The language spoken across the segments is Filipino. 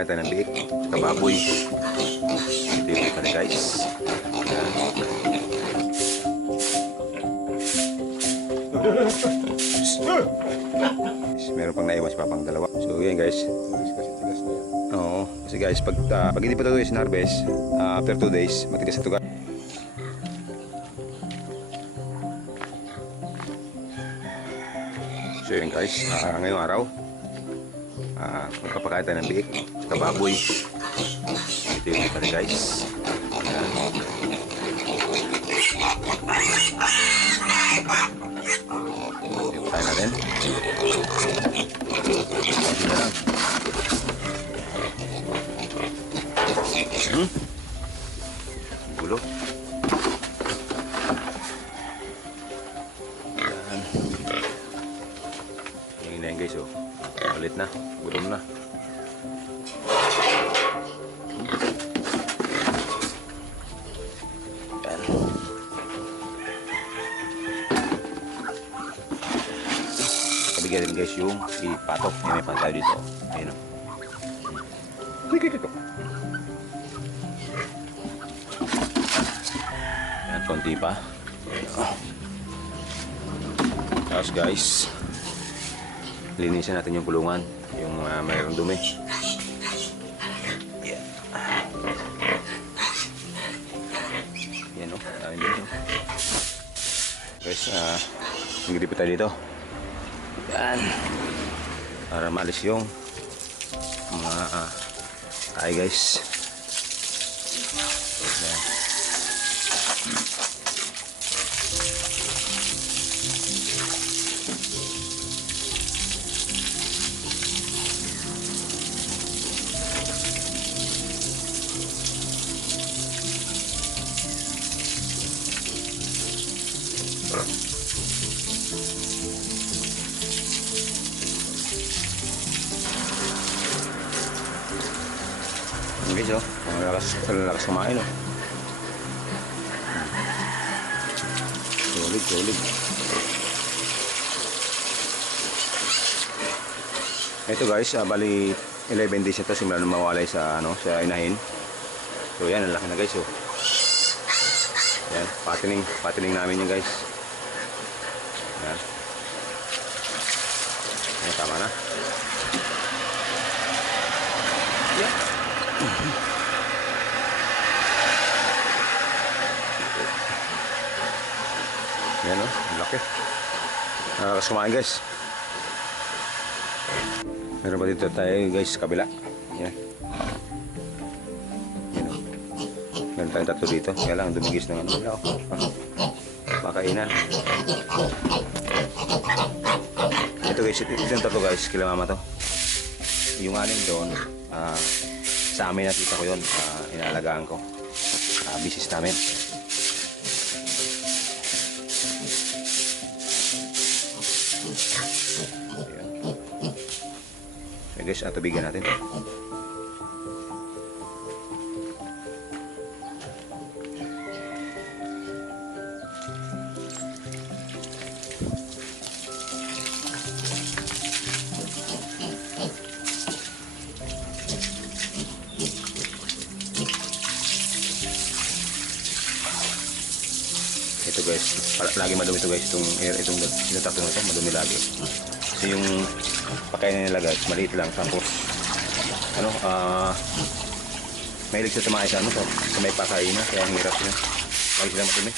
Magpapakain tayo ng biik, kababoy. Ito yung biik natin guys. Meron pang naiwan si Papang dalawa. So yan guys. Oo, kasi guys pag hindi pa ito guys na-harvest, after 2 days matigas ito guys. So yun guys, ngayong araw magpapakain tayo ng biik, kababoy. Ito yung biik natin guys. Tayo natin. Gulo. Yan. Yung na yan guys, oh. Malit na. Gutom na. Yan. Kabigyan din guys yung ipatok. May pa tayo dito. Ayun, oh. Yan, konti pa. Tapos guys, linisin natin yung kulungan, yung mayroong dumi. Yeah. Yan, oh, dami dito. Guys, nagdipit tayo dito. Yan. Para maalis yung mga ay guys. Yan. Guys, oh, lakas kumain, oh. Solid. Ito guys, bali 11 days ito simula nung mawalay sa sa inahin. So yan, ang laki na guys, oh. Yan, patining namin yan guys. Yan. Yan, tama na. Yan. Yan, oh, laki. Nakakakas kumain guys. Meron pa dito tayo guys, kabila. Yan. Yan, oh. Meron tayong tatlo dito. Kaya lang dumigis ng makainan. Ito guys, ito yung tatlo guys, kila mama to. Yung anim doon, sa amin nakita ko yun, inaalagaan ko. Bisis namin. So guys, tubigan natin. Ito guys, lagi madumi ito guys, itong tatlo na ito, madumi lagi. Kasi yung pakainin nila guys, maliit lang, tapos mahilig sa tumahay sa sa may pakainan, kaya ang hirap nyo. Lagi sila madumi.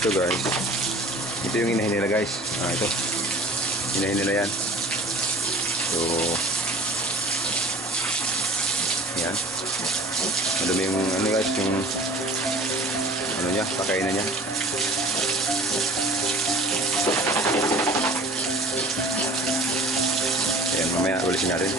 Ito guys, ito yung inahin nila guys. Ito, inahin nila yan. So yan, madumi yung guys, yung niya, pakainan niya. Walisin natin.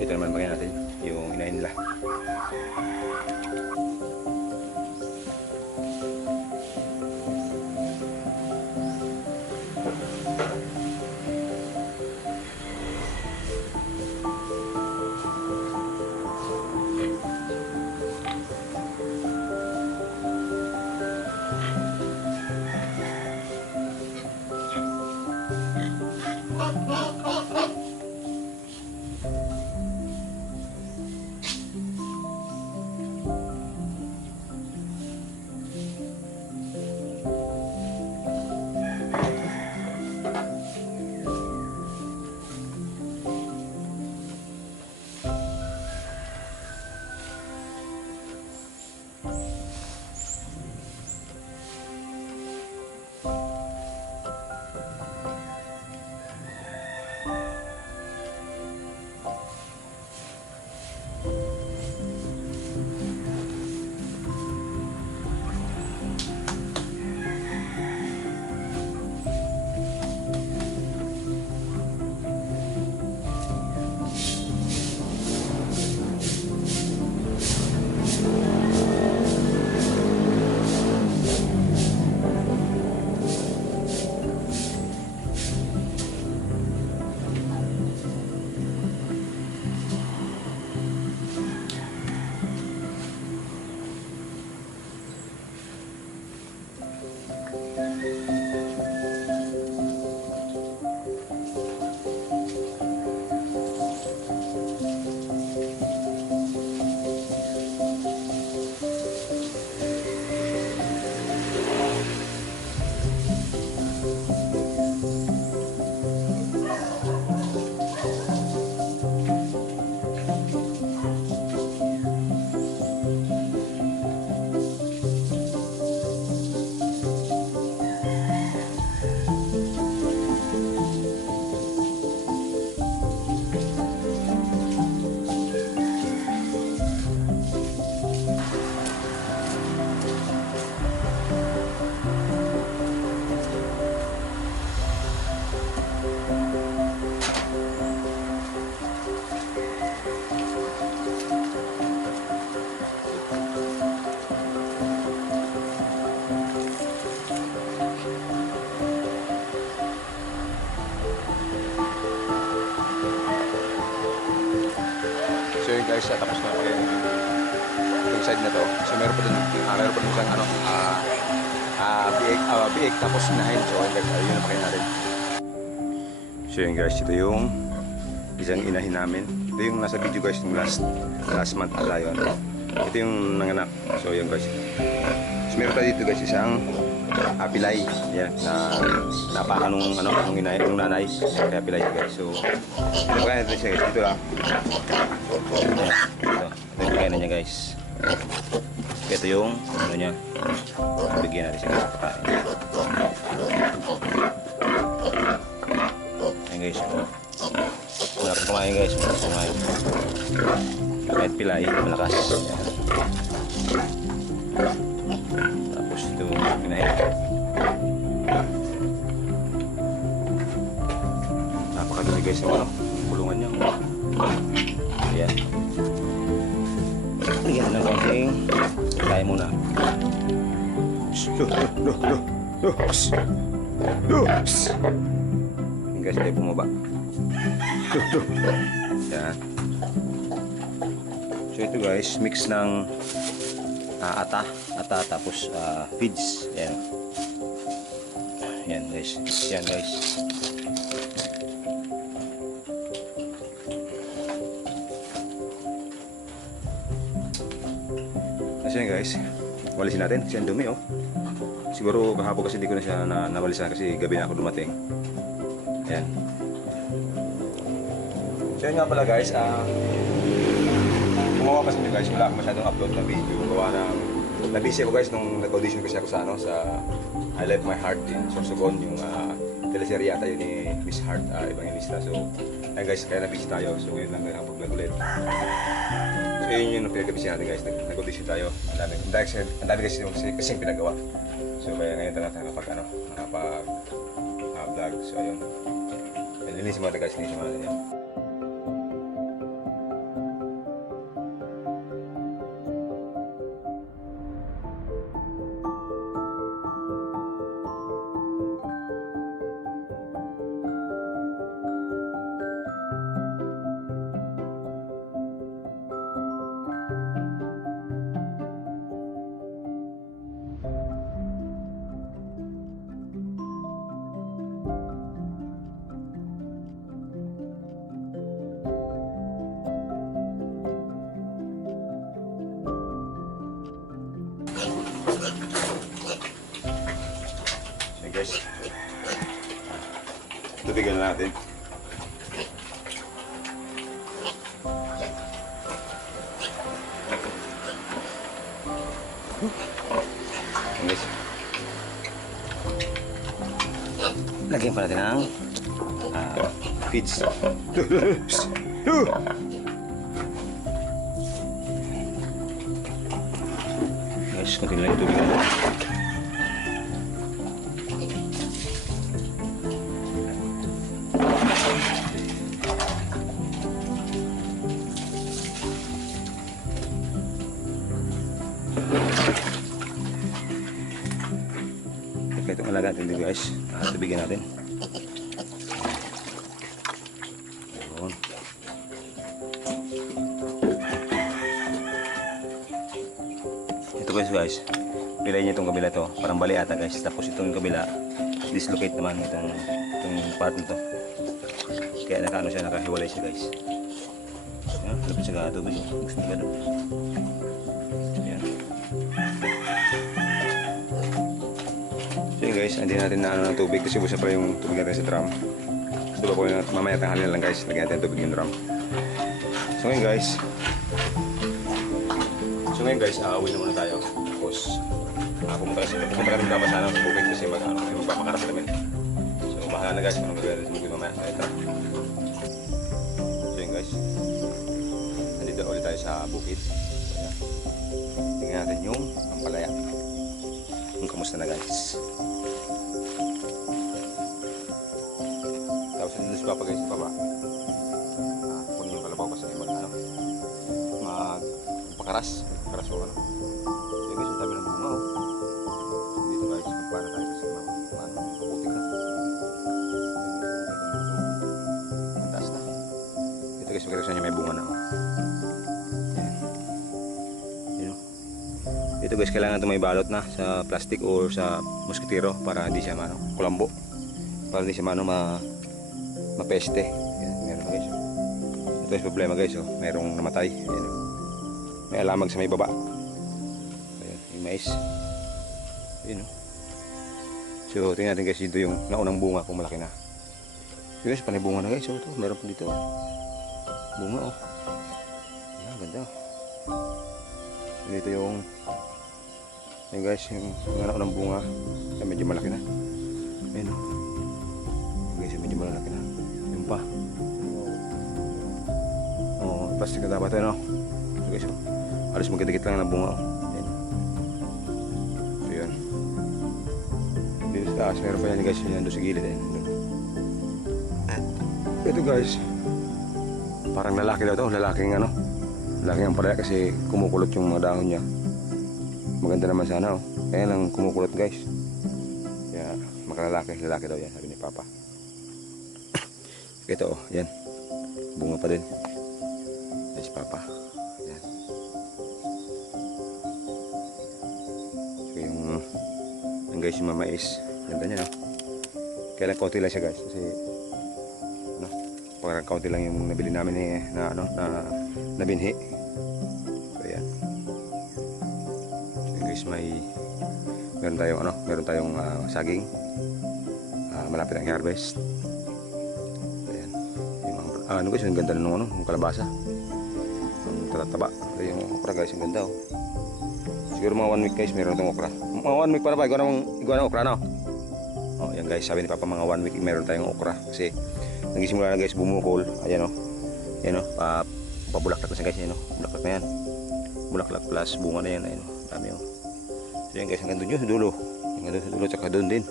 Ito naman bagay natin yung inahin nila. So yun guys, tapos na ako yung side na to. So meron pa dun isang ano, biik tapos inahin. So yun guys, yun na pakain natin. So yun guys, ito yung isang inahin namin. Ito yung nasa video guys, yung last month ata yun. Ito yung nanganak. So yun guys. So meron pa dito guys, isang pilay. Yan, napakan nung nanay. Kaya pilay guys. So ito pa natin siya guys, dito lang. Ito yung kainan niya guys. Ito yung ano niya. Bigyan natin siya guys pakain. Ayan guys. Malakas kumain guys. Malakas kumain. Kahit pilay, malakas. Ayan. Tapos ito pinahin. Napakadali guys yung bulungan niya. Ayan. Lagyan ng konting kaya muna. Yung guys tayo bumaba. Ayan. So ito guys, mix ng ata tapos feeds. Ayan. Ayan guys. Ayan guys. Kasi guys, walisin natin kasi ang dumi oh. Siguro kahapon kasi di ko na siya nawalisan kasi gabi na ako dumating. Ayan. So yun nga pala guys, gumawa kasi nyo guys, wala akong masyadong upload na video. Gawa ng, nabisi ako guys nung nag-audition kasi ako sa ano, sa I Left My Heart in Sorsogon, yung teleserye yata yun ni Miss Heart, Evangelista. So, ayun guys, kaya nabisi tayo. So ngayon lang ang pag-vlog ulit. So yun yung pinagkabisi natin guys, nag-audition tayo. Ang dami kasi kasing pinagawa. So kaya ngayon tayo nakapag-vlog. So ayun. Linisin mo natin guys, linisin mo natin yan. Guys, tubigan natin. Guys, lagyan pa natin ng feeds. Guys, kunti lang yung tubigan natin. Itong alaga natin dito guys, tubigan natin. Ayan. Ito guys, pilay niya itong kabila to, parang bali ata guys. Tapos itong kabila, dislocate naman itong part nito. Kaya nakaano siya, nakahiwalay siya guys. Ayan, lapit siya tubig. Gusto nyo ganun. Ayan. So yun guys, hindi natin na ano ng tubig kasi busa pa yung tubig natin sa drum. So ko yun, mamaya tanghali na lang guys, lagyan natin tubig yung drum. So ngayon guys, uwi na muna tayo. Tapos pumunta kami dapat sana sa bukid kasi magpapakaras kami. So bahala na guys kung anong gagawin sa bukid mamaya. So ito. So yun guys, nandito ulit tayo sa bukid. So, tingnan natin yung ampalaya. Kung kamusta na guys. Tapos nandito si Papa guys, si Papa. Kunin yung kalabaw kasi magpakaras. Karas o ano. So guys, yung tabi ng bunga oh. Dito guys, magpara tayo kasi maputik na. Mataas na. Dito guys, magkakasya niya may bunga na oh. Yan. Yun oh. Dito guys, kailangan ito may balot na sa plastic or sa mosquitero para hindi siya kulambo. Para hindi siya mapeste. Yan, meron na guys oh. Ito guys, problema guys oh. Merong namatay. Yan oh. May alamag sa may baba. Ayan, yung mais. Ayan, oh. So, tingnan natin guys dito yung naunang bunga kung malaki na. So, guys, panay bunga na guys. So, ito, meron pa dito. Oh. Bunga, oh. Ayan, ganda. So, dito yung ayan guys, yung naunang bunga. Ayan, medyo malaki na. Ayan, oh. Ayan, guys, medyo malaki na. Yung pa. Oh, plastic na dapat yun, oh. So, guys, oh. Alas magkadikit lang ng bunga oh. Ayan. So yun. Dito sa taas meron pa yan guys. Yan doon sa gilid eh. Ito guys, parang lalaki daw to. Lalaking ano, lalaking ang palaya kasi kumukulot yung mga dahon niya. Maganda naman sana oh. Kaya lang kumukulot guys. Kaya makalalaki daw yan, sabi ni Papa. Ito oh, yan. Bunga pa din. Yan si Papa. Guys, yung mamais ganda niya no. Kaya lang kaunti lang siya guys kasi ano, parang kaunti lang yung nabili namin eh, na binhi. So yan. So guys, guys, meron tayong saging. Malapit ang harvest. Ayan. Yung guys, yung ganda ng kalabasa. Ang tataba. Yung okra guys, yung ganda oh. Siguro mga 1 week guys, meron tayong okra. Mga 1 week para ba? Ikaw na okra no? Oh, yan guys, sabi ni Papa mga 1 week meron tayong okra. Kasi nagsimula na guys bumukol. Ayan oh. Ayan oh, pabulaklak na siya guys. Ayan oh, bulaklak na yan. Bulaklak plus bunga na yan. Ayan oh, dami oh. So yan guys, hanggang doon yun sa dulo. Hanggang doon sa dulo, tsaka doon din.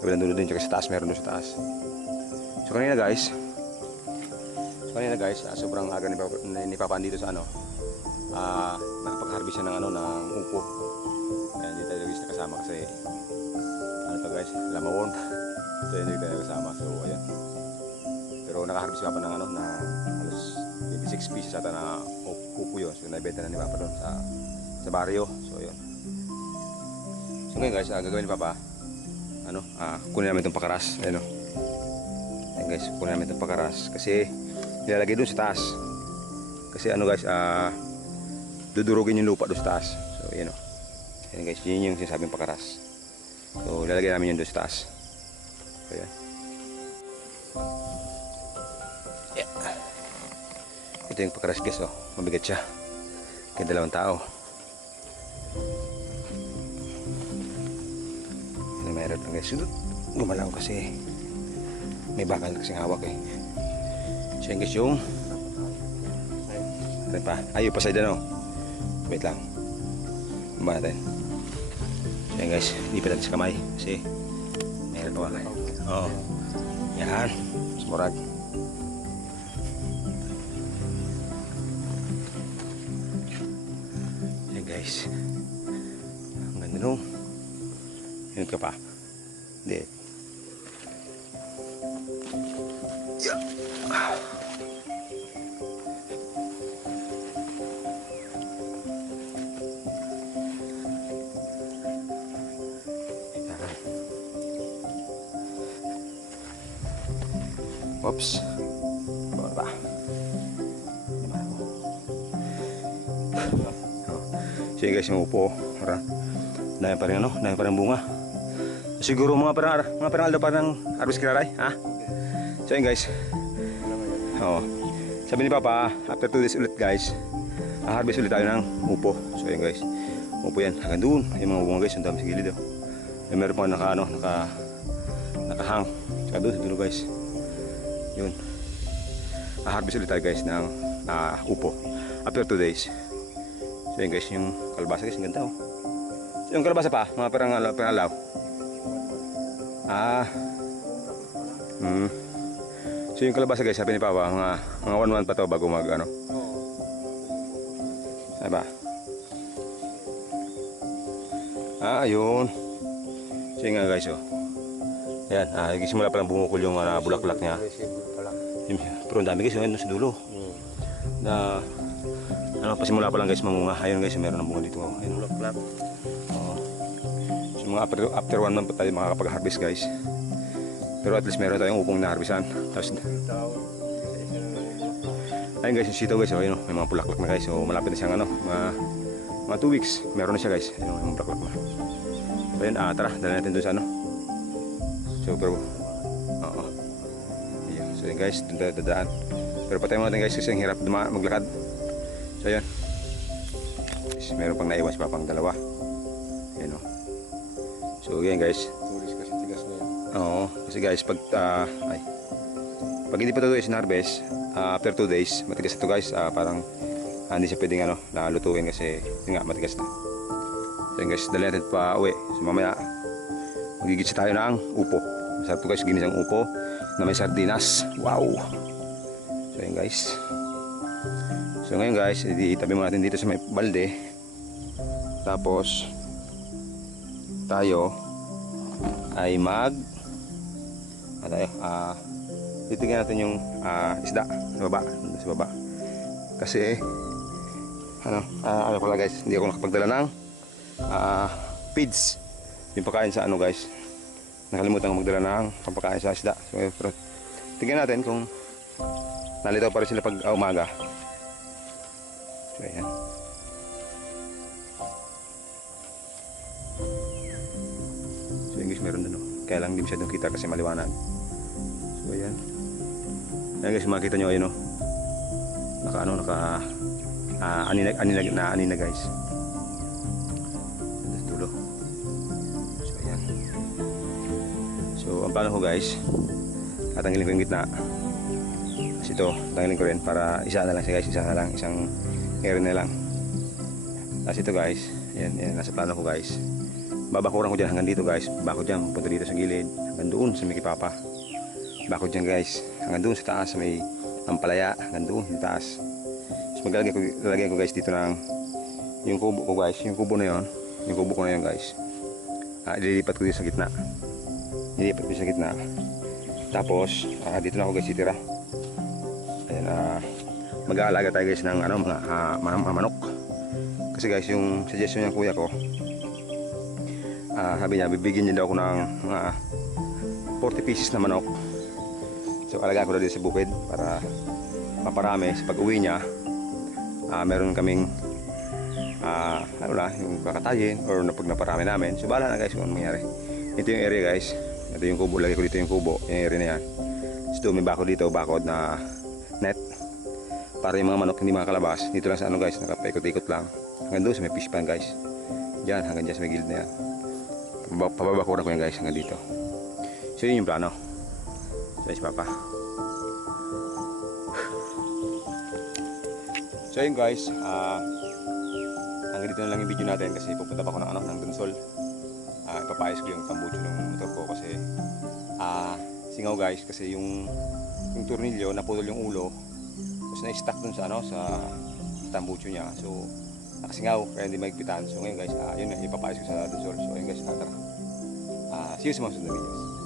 Kabilang dulo din, tsaka sa taas, meron doon sa taas. So kanina guys, sobrang aga ni Papa dito sa ano. Nakapag-harvest siya ng upo. Kaya hindi tayo guys nakasama kasi guys, lamawon. So hindi tayo kasama. So ayan. Pero nakaharvest si Papa ng na halos 26 pieces ata na upo yun. So naibenta na ni Papa doon sa baryo. So yun. So ngayon guys, gagawin ni Papa kunin namin itong pakaras. Ayan o. Ayan guys, kunin namin itong pakaras kasi nilalagay doon sa taas. Kasi guys, dudurugin yung lupa doon sa taas. So ayan o. Ayan guys, yun yung sinasabing pakaras. So lalagay namin yun doon sa taas. So ayan. Yeah. Ito yung pakaras guys oh. Mabigat siya. Kaya 2 tao. Meron lang guys. Gumalaw kasi may bakal kasing hawak eh. So yun guys yung ano pa? Ayaw pa sa dyan oh. Wait lang. Baba natin. So yun guys, lipat natin sa kamay kasi meron pa kayo. Oo. Yan. Sumurag. Yan guys. Ang ganda nung. Yun ka pa. Hindi. Yeah. Oops. Baba. So yun guys, yung upo. Dahil pa rin dahil pa rin bunga. Siguro mga parang aldo parang harvest kiraray, ha? So yun guys. Oh. Sabi ni Papa, after 2 days ulit guys, harvest ulit tayo ng upo. So yun guys. Upo yan, hanggang doon. Yung mga bunga guys, ang dami sa gilid oh. Yung meron pa nakahang. Tsaka doon sa dulo guys. Yun. Harvest ulit tayo guys ng upo. After 2 days. So yun guys, yung kalabasa guys, ang ganda oh. So, yung kalabasa pa, mga parang alaw. So yung kalabasa guys, sabi ni Papa, mga 1 month pa to bago mag diba? Yun. So yun nga guys oh. Ayan, simula pa lang bumukol yung bulaklak niya. Pero ang dami guys, yun sa dulo. Pasimula pa lang guys mamunga. Ayun guys, meron ng bunga dito. Ayun bulaklak. So mga after 1 month pa tayo makakapag-harvest guys. Pero at least meron tayong upong na-harvestan. Tapos ayun guys, yung sitaw guys, ayun, may mga bulaklak na guys. So malapit na siyang mga 2 weeks. Meron na siya guys. Ayun, yung bulaklak na. So ayun, tara, dala natin doon sa So pero ayun. So yun guys, doon tayo dadaan. Pero patay mo natin guys kasi ang hirap maglakad. So ayun. Meron pang naiwan si Papang 2. Ayun o. So yan guys. Tulis kasi tigas na yan. Oo, kasi guys pag hindi pa ito guys harvest, after 2 days matigas ito guys. Parang hindi siya pwedeng lutuin kasi yun nga matigas na. So yun guys, dali natin pa uwi. So mamaya magigitsa tayo ng upo. Masarap ito guys, ginisang upo na may sardinas. Wow. So yun guys. So ngayon guys, itabi mo natin dito sa may balde. Tapos tayo ay titignan natin yung isda sa baba. Kasi pala guys, hindi ako nakapagdala ng feeds. Yung pagkain sa guys. Nakalimutan ko magdala ng pampakain sa isda. So, pero tignan natin kung nalitaw pa rin sila pag umaga. So ayan. meron doon. Kaya lang hindi masyadong kita kasi maliwanag. So ayan. Ayan guys, makikita nyo ayun ani na guys. Dulo. So ayan. So ang plano ko guys, tatanggalin ko yung gitna. Kasi ito, tanggalin ko rin para isa na lang siya guys, isang area na lang. Tapos ito guys, yan, nasa plano ko guys. Babakuran ko dyan hanggang dito guys. Bakod dyan, punta dito sa gilid. Hanggang doon sa may kipapa. Bakod dyan guys. Hanggang doon sa taas, sa may ampalaya. Hanggang doon sa taas. Tapos lalagyan ko guys dito ng yung kubo ko guys. Yung kubo na yun. Yung kubo ko na yun guys. Ililipat ko dito sa gitna. Ililipat ko sa gitna. Tapos, dito na ako guys titira. Ayan, mag-aalaga tayo guys ng mga manok. Kasi guys, yung suggestion ng kuya ko, sabi niya, bibigyan niya daw ako ng mga 40 pieces na manok. So alagaan ko na din sa bukid para maparami. Sa pag-uwi niya, meron kaming yung kakatayin or pag naparami namin. So bahala na guys kung ano mangyari. Ito yung area guys. Ito yung kubo, lagay ko dito yung kubo, yung area na yan. So may bakod dito, bakod na net para yung mga manok hindi makakalabas. Dito lang sa guys, nakapaikot-ikot lang hanggang doon sa may fish pan guys. Diyan, hanggang dyan sa may gilid na yan. Pababakuran ko yan guys hanggang dito. So yun yung plano. So guys, papa. So yun guys, hanggang dito na lang yung video natin kasi pupunta pa ako ng Donsol. Ipapayos ko yung tambucho ng motor ko kasi singaw guys kasi yung tornilyo naputol yung ulo. Tapos na-stuck dun sa tambucho niya. So nakasingaw kaya hindi maigpitan. So ngayon guys, yun na ipapayos ko sa Donsol. So ayun guys, tara. See you sa mga sunod na videos.